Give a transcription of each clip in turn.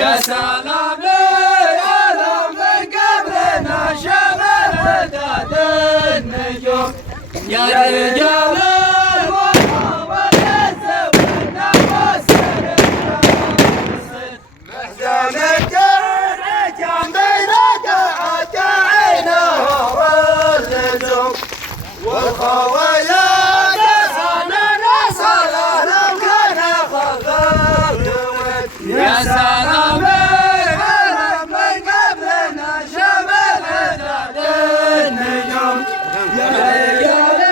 يا سلام يا لم من قبلنا شمل عدد النجوم يا رجال الوفا والعز والنفس محزن الدرع كان بين دعينا واللزوم والخويا يا سلام يا من قبلنا شمل عدد النجوم يا رجال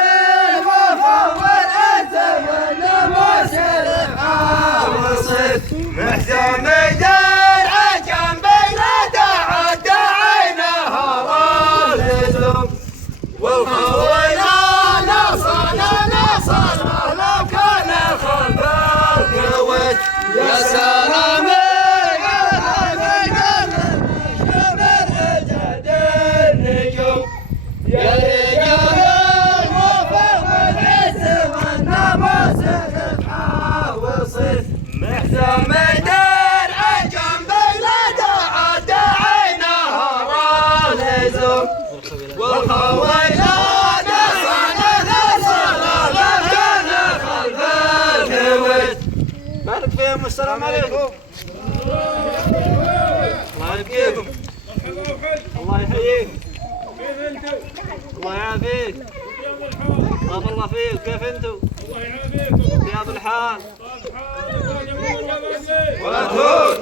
الوفا والعز والنفس الحاوصف محزن درع كان بين دعينا واللزوم والخويا نصر لو كان خلف القوت يا سلام يا رجال الوفا والعز والنفس الحاوصف محزن درع جنب دعينا واللزوم والخويا نصر لو كان خلف القوت بارك فيهم والسلام عليكم. الله يبقيكم. الله يحييك. الله يعافيك. بارك الله فيك. كيف انتم؟ الله يعافيكم. يا ابو الحال. ولا تهون.